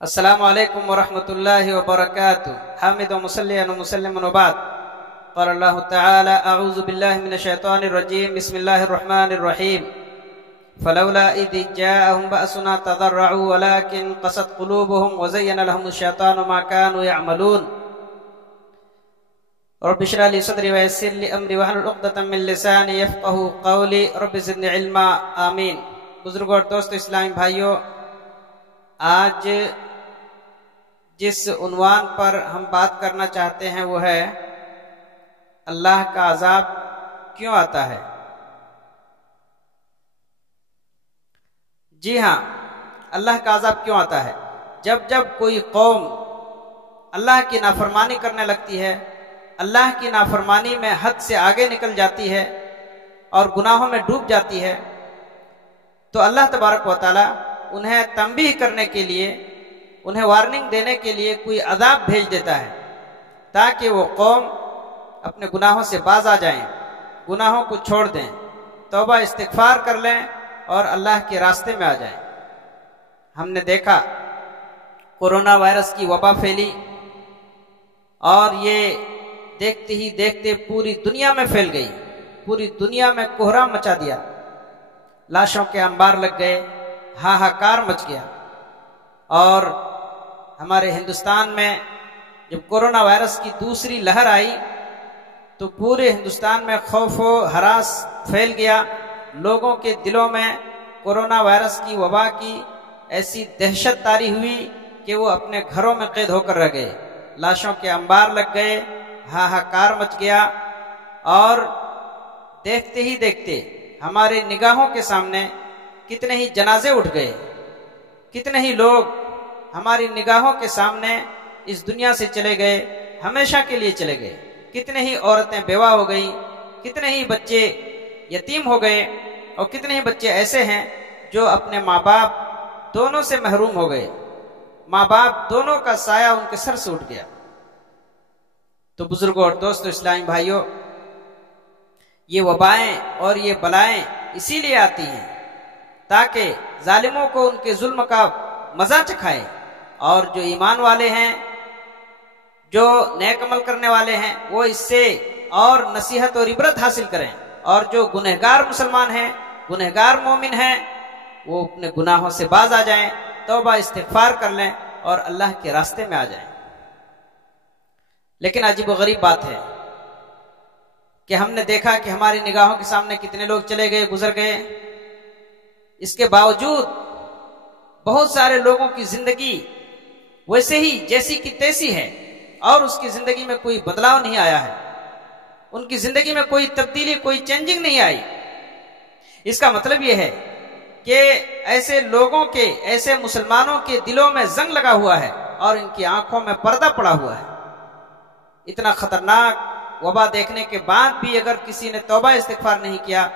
السلام علیکم ورحمۃ اللہ وبرکاتہ حامد و مصلیٰ و مسلم و بعد قال اللہ تعالی اعوذ باللہ من الشیطان الرجیم بسم اللہ الرحمن الرحیم فلولا اذ جاءهم بأسنا تضرعوا ولكن قست قلوبهم وزين لهم الشیطان ما كانوا يعملون رب اشرح لي صدري ويسر لي امري واحلل عقدة من لساني يفقهوا قولي رب زدني علما آمین۔ بزرگوں اور دوستو اسلامی بھائیو، آج جس عنوان پر ہم بات کرنا چاہتے ہیں وہ ہے اللہ کا عذاب کیوں آتا ہے۔ جی ہاں، اللہ کا عذاب کیوں آتا ہے؟ جب کوئی قوم اللہ کی نافرمانی کرنے لگتی ہے، اللہ کی نافرمانی میں حد سے آگے نکل جاتی ہے اور گناہوں میں ڈوب جاتی ہے، تو اللہ تبارک و تعالی انہیں تنبیہ کرنے کے لیے، انہیں وارننگ دینے کے لیے کوئی عذاب بھیج دیتا ہے تاکہ وہ قوم اپنے گناہوں سے باز آ جائیں، گناہوں کو چھوڑ دیں، توبہ استغفار کر لیں اور اللہ کے راستے میں آ جائیں۔ ہم نے دیکھا کورونا وائرس کی وبا پھیلی اور یہ دیکھتے ہی دیکھتے پوری دنیا میں پھیل گئی، پوری دنیا میں کوہرام مچا دیا، لاشوں کے انبار لگ گئے، ہاہاکار مچ گیا۔ اور ہمارے ہندوستان میں جب کورونا وائرس کی دوسری لہر آئی تو پورے ہندوستان میں خوف و ہراس پھیل گیا، لوگوں کے دلوں میں کورونا وائرس کی وبا کی ایسی دہشت طاری ہوئی کہ وہ اپنے گھروں میں قید ہو کر رہ گئے، لاشوں کے انبار لگ گئے، ہاہاکار مچ گیا، اور دیکھتے ہی دیکھتے ہمارے نگاہوں کے سامنے کتنے ہی جنازے اٹھ گئے، کتنے ہی لوگ ہماری نگاہوں کے سامنے اس دنیا سے چلے گئے، ہمیشہ کے لیے چلے گئے، کتنے ہی عورتیں بیوہ ہو گئی، کتنے ہی بچے یتیم ہو گئے، اور کتنے ہی بچے ایسے ہیں جو اپنے ماں باپ دونوں سے محروم ہو گئے، ماں باپ دونوں کا سایہ ان کے سر سے اٹھ گیا۔ تو بزرگوں اور دوستو اسلامی بھائیوں، یہ وبائیں اور یہ بلائیں اسی لیے آتی ہیں تاکہ ظالموں کو ان کے ظلم کا مزہ چکھائے، اور جو ایمان والے ہیں، جو نیک عمل کرنے والے ہیں، وہ اس سے اور نصیحت اور عبرت حاصل کریں، اور جو گنہگار مسلمان ہیں، گنہگار مومن ہیں، وہ اپنے گناہوں سے باز آ جائیں، توبہ استغفار کر لیں اور اللہ کے راستے میں آ جائیں۔ لیکن عجیب و غریب بات ہے کہ ہم نے دیکھا کہ ہماری نگاہوں کے سامنے کتنے لوگ چلے گئے، گزر گئے، اس کے باوجود بہت سارے لوگوں کی زندگی ویسے ہی جیسی کی تیسی ہے، اور اس کی زندگی میں کوئی بدلاؤ نہیں آیا ہے، ان کی زندگی میں کوئی تبدیلی، کوئی چینجنگ نہیں آئی۔ اس کا مطلب یہ ہے کہ ایسے لوگوں کے، ایسے مسلمانوں کے دلوں میں زنگ لگا ہوا ہے اور ان کی آنکھوں میں پردہ پڑا ہوا ہے۔ اتنا خطرناک وبا دیکھنے کے بعد بھی اگر کسی نے توبہ استغفار نہیں کیا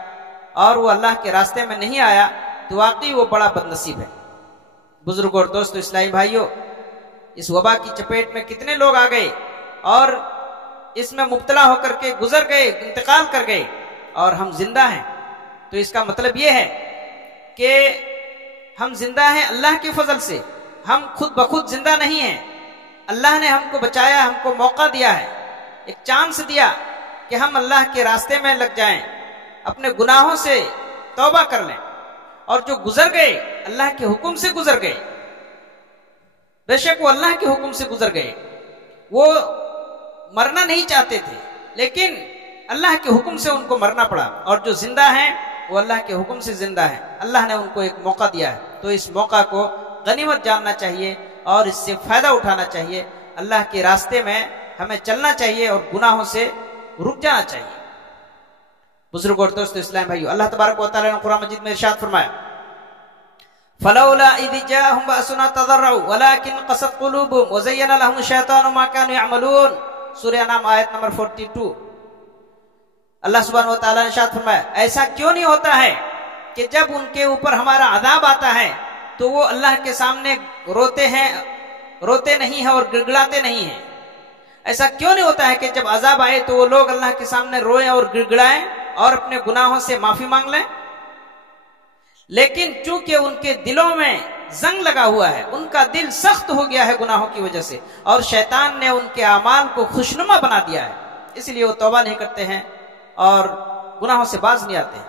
اور وہ اللہ کے راستے میں نہیں آیا تو واقعی وہ بڑا بد نصیب ہے۔ بزرگوں اور دوستو اسلامی بھائیوں، اس وبا کی چپیٹ میں کتنے لوگ آ گئے اور اس میں مبتلا ہو کر کے گزر گئے، انتقال کر گئے، اور ہم زندہ ہیں۔ تو اس کا مطلب یہ ہے کہ ہم زندہ ہیں اللہ کے فضل سے، ہم خود بخود زندہ نہیں ہیں، اللہ نے ہم کو بچایا، ہم کو موقع دیا ہے، ایک چانس دیا کہ ہم اللہ کے راستے میں لگ جائیں، اپنے گناہوں سے توبہ کر لیں، اور جو گزر گئے اللہ کے حکم سے گزر گئے، بے شک وہ اللہ کے حکم سے گزر گئے، وہ مرنا نہیں چاہتے تھے لیکن اللہ کے حکم سے ان کو مرنا پڑا، اور جو زندہ ہیں وہ اللہ کے حکم سے زندہ ہیں، اللہ نے ان کو ایک موقع دیا ہے۔ تو اس موقع کو غنیمت جاننا چاہیے اور اس سے فائدہ اٹھانا چاہیے، اللہ کے راستے میں ہمیں چلنا چاہیے اور گناہوں سے رک جانا چاہیے۔ بزرگوں اور دوستو اسلام بھائیو، اللہ تبارک و تعالی نے قرآن مجید میں ارشاد فرمایا فَلَوْلَا إِذْ جَاءَهُمْ بَأْسُنَا تَضَرَّعُوا وَلَكِنْ قَسَتْ قُلُوبُهُمْ وَزَيَّنَ لَهُمُ الشَّيْطَانُ مَا كَانُوا يَعْمَلُونَ۔ سورہ انعام آیت نمبر 42۔ اللہ سبحانہ و تعالی نے ارشاد فرمایا ایسا کیوں نہیں ہوتا ہے کہ جب ان کے اوپر ہمارا عذاب آتا ہے تو وہ اللہ کے سامنے روتے نہیں ہیں اور گڑگڑاتے نہیں ہیں؟ ایسا کیوں نہیں ہوتا ہے کہ جب عذاب آئے تو وہ لوگ اللہ کے سامنے روئیں اور گڑگڑائیں اور اپنے گناہوں سے معافی مانگ لیں؟ لیکن چونکہ ان کے دلوں میں زنگ لگا ہوا ہے، ان کا دل سخت ہو گیا ہے گناہوں کی وجہ سے، اور شیطان نے ان کے اعمال کو خوشنما بنا دیا ہے، اس لیے وہ توبہ نہیں کرتے ہیں اور گناہوں سے باز نہیں آتے ہیں۔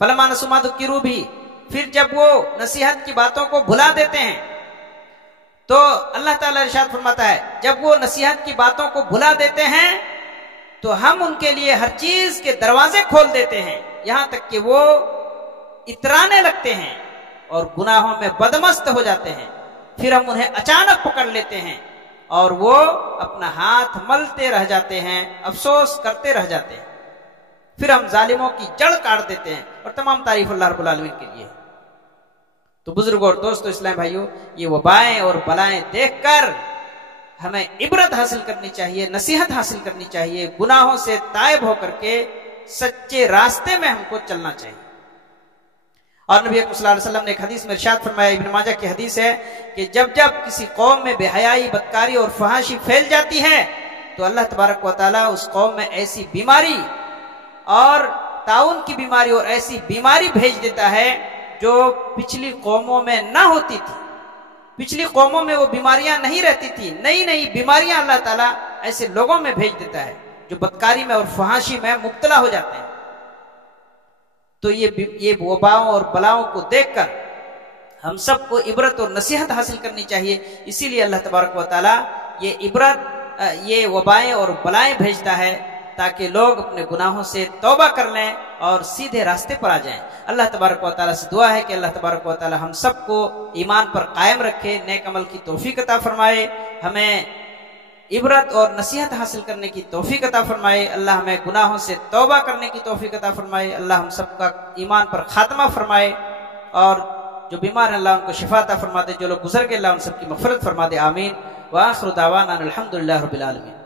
فلما نسوا ما ذکروا بھی، پھر جب وہ نصیحت کی باتوں کو بھلا دیتے ہیں تو اللہ تعالیٰ ارشاد فرماتا ہے جب وہ نصیحت کی باتوں کو بھلا دیتے ہیں تو ہم ان کے لیے ہر چیز کے دروازے کھول دیتے ہیں، یہاں تک کہ وہ اترانے لگتے ہیں اور گناہوں میں بدمست ہو جاتے ہیں، پھر ہم انہیں اچانک پکڑ لیتے ہیں اور وہ اپنا ہاتھ ملتے رہ جاتے ہیں، افسوس کرتے رہ جاتے ہیں، پھر ہم ظالموں کی جڑ کاٹ دیتے ہیں، اور تمام تعریف اللہ رب العالمین کے لیے۔ تو بزرگوں اور دوستو اسلام بھائیوں، یہ وبائیں اور بلائیں دیکھ کر ہمیں عبرت حاصل کرنی چاہیے، نصیحت حاصل کرنی چاہیے، گناہوں سے تائب ہو کر کے سچے راستے میں ہم کو چلنا چاہیے۔ اور نبی اکرم صلی اللہ علیہ وسلم نے ایک حدیث میں ارشاد فرمایا، ابن ماجہ کی حدیث ہے کہ جب جب کسی قوم میں بے حیائی، بدکاری اور فحاشی پھیل جاتی ہے تو اللہ تبارک و تعالیٰ اس قوم میں ایسی بیماری اور طاعون کی بیماری اور ایسی بیماری بھیج دیتا ہے جو پچھلی قوموں میں نہ ہوتی تھی۔ پچھلی قوموں میں وہ بیماریاں نہیں رہتی تھی، نئی نئی بیماریاں اللہ تعالیٰ ایسے لوگوں میں بھیج دیتا ہے جو بدکاری میں اور فحاشی میں مبتلا ہو جاتے ہیں۔ تو یہ وباؤں اور بلاؤں کو دیکھ کر ہم سب کو عبرت اور نصیحت حاصل کرنی چاہیے، اسی لیے اللہ تبارک و تعالیٰ یہ وبائیں اور بلائیں بھیجتا ہے تاکہ لوگ اپنے گناہوں سے توبہ کر لیں اور سیدھے راستے پر آ جائیں۔ اللہ تبارک و تعالیٰ سے دعا ہے کہ اللہ تبارک و تعالیٰ ہم سب کو ایمان پر قائم رکھے، نیک عمل کی توفیق عطا فرمائے، ہمیں عبرت اور نصیحت حاصل کرنے کی توفیق عطا فرمائے، اللہ ہمیں گناہوں سے توبہ کرنے کی توفیق عطا فرمائے، اللہ ہم سب کا ایمان پر خاتمہ فرمائے، اور جو بیمار ہیں اللہ ان کو شفا عطا فرما دے، جو لوگ گزر گئے اللہ ان سب کی مغفرت فرما دے، آمین۔ وآخر دعوانا الحمدللہ رب العالمین۔